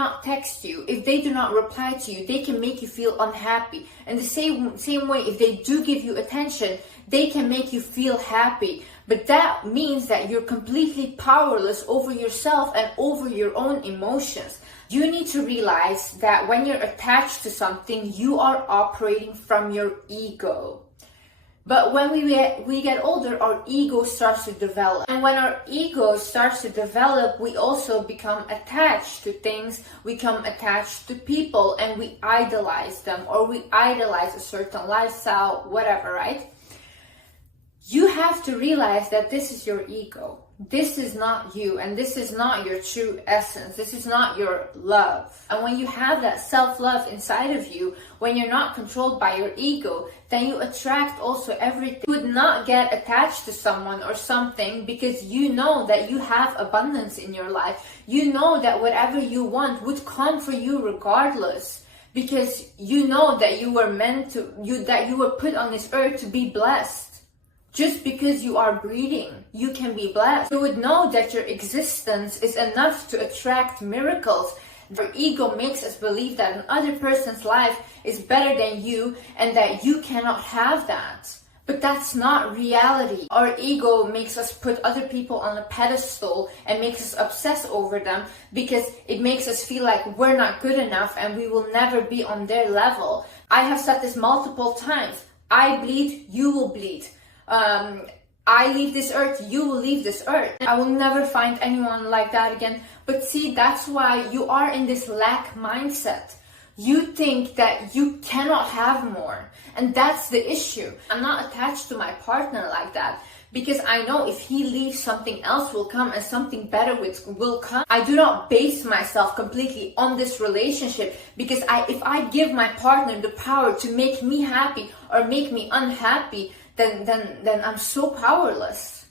not text you, if they do not reply to you, they can make you feel unhappy. And the same way, if they do give you attention, they can make you feel happy. But that means that you're completely powerless over yourself and over your own emotions. You need to realize that when you're attached to something, you are operating from your ego. But when we get older, our ego starts to develop. And when our ego starts to develop, we also become attached to things, we become attached to people, and we idolize them, or we idolize a certain lifestyle, whatever, right? You have to realize that this is your ego. This is not you, and this is not your true essence. This is not your love. And when you have that self-love inside of you, when you're not controlled by your ego, then you attract also everything. You would not get attached to someone or something because you know that you have abundance in your life. You know that whatever you want would come for you regardless, because you know that you were that you were put on this earth to be blessed. Just because you are breathing, you can be blessed. You would know that your existence is enough to attract miracles. Our ego makes us believe that another person's life is better than you and that you cannot have that. But that's not reality. Our ego makes us put other people on a pedestal and makes us obsess over them because it makes us feel like we're not good enough and we will never be on their level. I have said this multiple times. I bleed, you will bleed. I leave this earth, you will leave this earth. I will never find anyone like that again. But see, that's why you are in this lack mindset. You think that you cannot have more. And that's the issue. I'm not attached to my partner like that, because I know if he leaves, something else will come and something better will come. I do not base myself completely on this relationship, because if I give my partner the power to make me happy or make me unhappy, then I'm so powerless.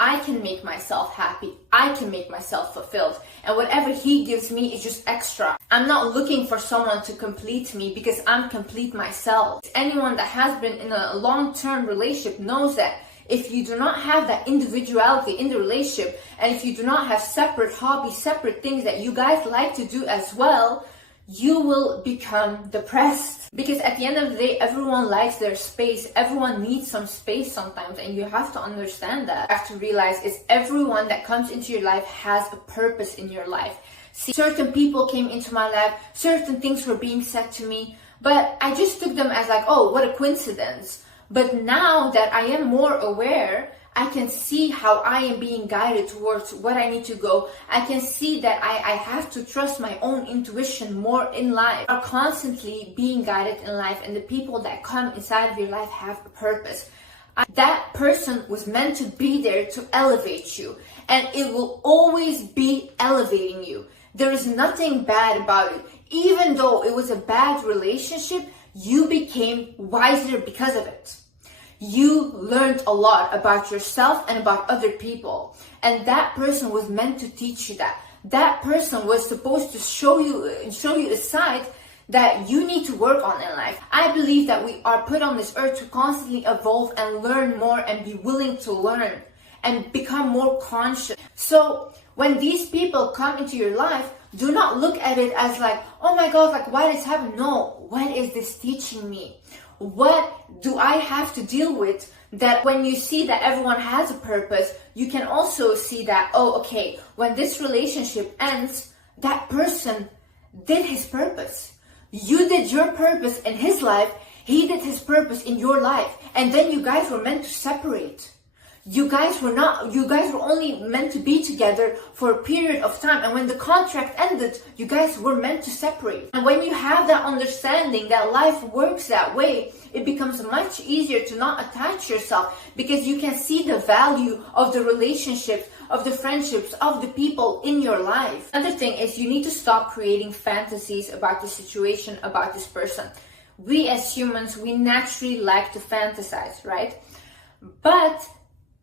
I can make myself happy. I can make myself fulfilled. And whatever he gives me is just extra. I'm not looking for someone to complete me because I'm complete myself. Anyone that has been in a long-term relationship knows that if you do not have that individuality in the relationship, and if you do not have separate hobbies, separate things that you guys like to do as well, you will become depressed. Because at the end of the day, everyone likes their space. Everyone needs some space sometimes, and you have to understand that. You have to realize is everyone that comes into your life has a purpose in your life. See, certain people came into my life, certain things were being said to me, but I just took them as like, oh, what a coincidence. But now that I am more aware, I can see how I am being guided towards what I need to go. I can see that I have to trust my own intuition more in life. You are constantly being guided in life, and the people that come inside of your life have a purpose. That person was meant to be there to elevate you, and it will always be elevating you. There is nothing bad about it. Even though it was a bad relationship, you became wiser because of it. You learned a lot about yourself and about other people. And that person was meant to teach you that. That person was supposed to show you a side that you need to work on in life. I believe that we are put on this earth to constantly evolve and learn more and be willing to learn and become more conscious. So when these people come into your life, do not look at it as like, oh my God, like why this happened? No, what is this teaching me? What do I have to deal with? That when you see that everyone has a purpose, you can also see that, oh, okay, when this relationship ends, that person did his purpose. You did your purpose in his life, he did his purpose in your life, and then you guys were meant to separate. You guys were only meant to be together for a period of time, and when the contract ended, you guys were meant to separate. And when you have that understanding that life works that way, it becomes much easier to not attach yourself, because you can see the value of the relationships, of the friendships, of the people in your life. Another thing is you need to stop creating fantasies about the situation, about this person. We as humans, we naturally like to fantasize, right? But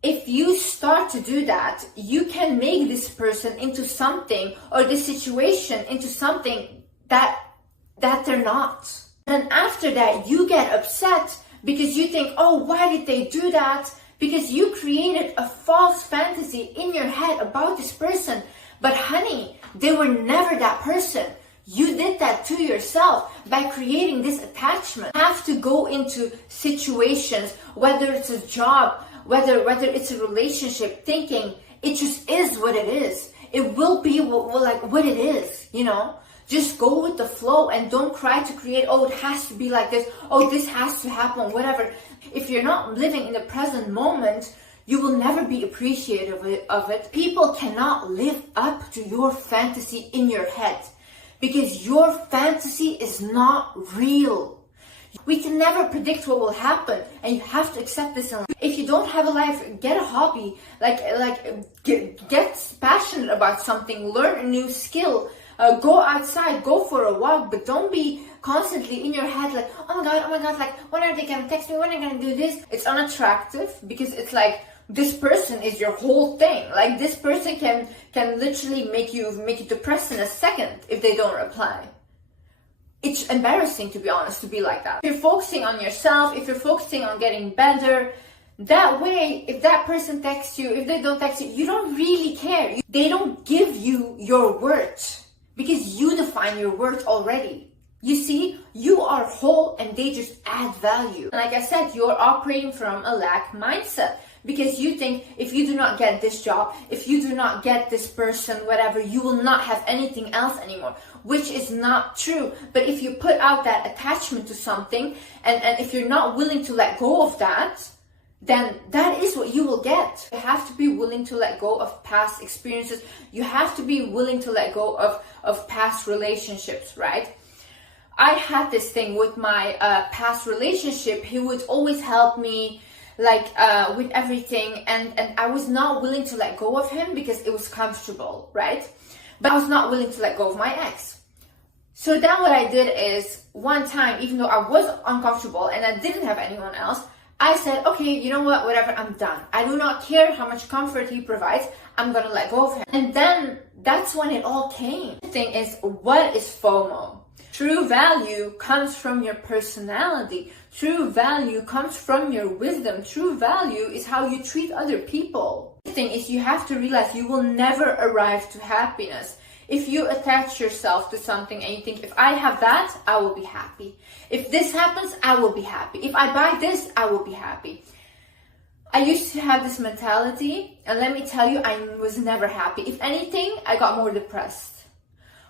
if you start to do that, you can make this person into something, or this situation into something that they're not. And after that, you get upset because you think, oh, why did they do that? Because you created a false fantasy in your head about this person. But honey, they were never that person. You did that to yourself by creating this attachment. You have to go into situations, whether it's a job, whether it's a relationship, thinking it just is what it is. It will be what it is, you know? Just go with the flow and don't try to create, oh, it has to be like this. Oh, this has to happen, whatever. If you're not living in the present moment, you will never be appreciative of it. People cannot live up to your fantasy in your head because your fantasy is not real. We can never predict what will happen, and you have to accept this. If you don't have a life, get a hobby, get passionate about something, learn a new skill, go outside, go for a walk, but don't be constantly in your head like, oh my god, like, when are they gonna text me, when are they gonna do this? It's unattractive because it's like, this person is your whole thing. Like, this person can literally make you depressed in a second if they don't reply. It's embarrassing, to be honest, to be like that. If you're focusing on yourself, if you're focusing on getting better, that way, if that person texts you, if they don't text you, you don't really care. They don't give you your worth because you define your worth already. You see, you are whole and they just add value. And like I said, you're operating from a lack mindset because you think if you do not get this job, if you do not get this person, whatever, you will not have anything else anymore, which is not true. But if you put out that attachment to something and if you're not willing to let go of that, then that is what you will get. You have to be willing to let go of past experiences. You have to be willing to let go of past relationships, right? I had this thing with my past relationship. He would always help me with everything, and I was not willing to let go of him because it was comfortable, right? But I was not willing to let go of my ex. So then what I did is, one time, even though I was uncomfortable and I didn't have anyone else, I said, okay, you know what, whatever, I'm done. I do not care how much comfort he provides. I'm gonna let go of him. And then that's when it all came. The thing is, what is FOMO? True value comes from your personality. True value comes from your wisdom. True value is how you treat other people. The thing is, you have to realize you will never arrive to happiness. If you attach yourself to something and you think, if I have that, I will be happy. If this happens, I will be happy. If I buy this, I will be happy. I used to have this mentality, and let me tell you, I was never happy. If anything, I got more depressed.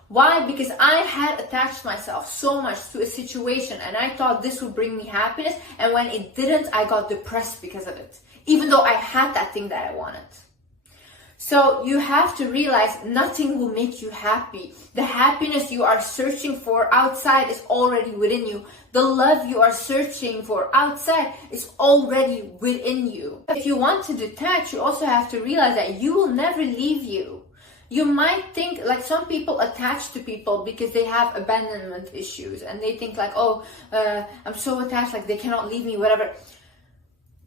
Why? Because I had attached myself so much to a situation and I thought this would bring me happiness, and when it didn't, I got depressed because of it, even though I had that thing that I wanted. So you have to realize nothing will make you happy. The happiness you are searching for outside is already within you. The love you are searching for outside is already within you. If you want to detach, you also have to realize that you will never leave you. You might think, like, some people attach to people because they have abandonment issues and they think like, oh, I'm so attached, like they cannot leave me, whatever.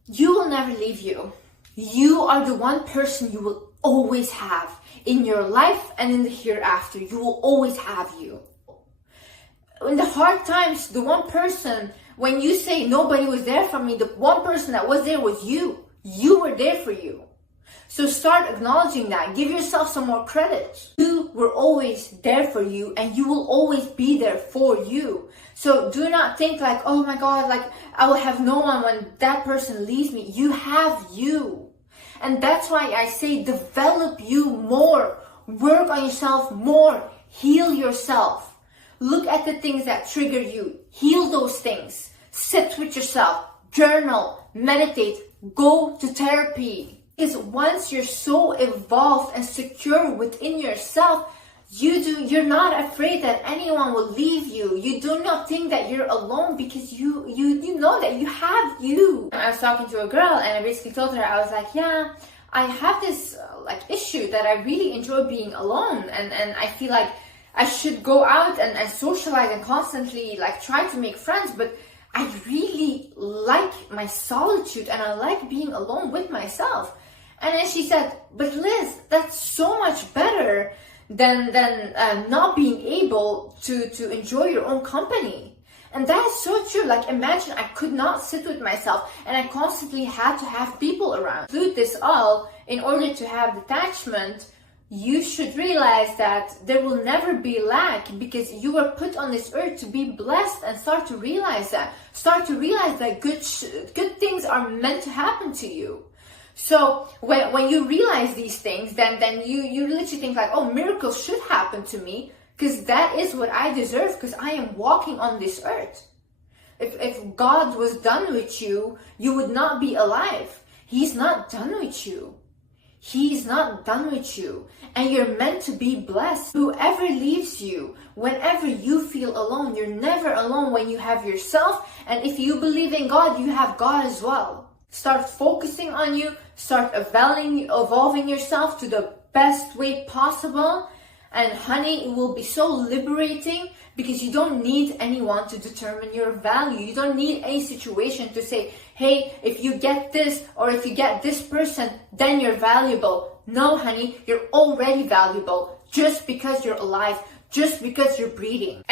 You will never leave you. You are the one person you will always have in your life and in the hereafter. You will always have you. In the hard times, the one person, when you say nobody was there for me, the one person that was there was you. You were there for you. So start acknowledging that. Give yourself some more credit. You were always there for you and you will always be there for you. So do not think like, oh my God, like I will have no one when that person leaves me. You have you. And that's why I say develop you more. Work on yourself more. Heal yourself. Look at the things that trigger you. Heal those things. Sit with yourself. Journal. Meditate. Go to therapy. Is once you're so evolved and secure within yourself, you're not afraid that anyone will leave you. You do not think that you're alone because you know that you have you. I was talking to a girl and I basically told her, I was like, yeah, I have this issue that I really enjoy being alone, and I feel like I should go out and socialize and constantly try to make friends, but I really like my solitude and I like being alone with myself. And then she said, but Liz, that's so much better than not being able to enjoy your own company. And that is so true. Like, imagine I could not sit with myself and I constantly had to have people around. Include this all in order to have detachment. you should realize that there will never be lack, because you were put on this earth to be blessed, and start to realize that. Start to realize that good things are meant to happen to you. So when you realize these things, then you literally think like, oh, miracles should happen to me, because that is what I deserve, because I am walking on this earth. If God was done with you, you would not be alive. He's not done with you. He's not done with you. And you're meant to be blessed. Whoever leaves you, whenever you feel alone, you're never alone when you have yourself. And if you believe in God, you have God as well. Start focusing on you. Start evolving yourself to the best way possible. And honey, it will be so liberating, because you don't need anyone to determine your value. You don't need any situation to say, hey, if you get this or if you get this person, then you're valuable. No, honey, you're already valuable just because you're alive, just because you're breathing.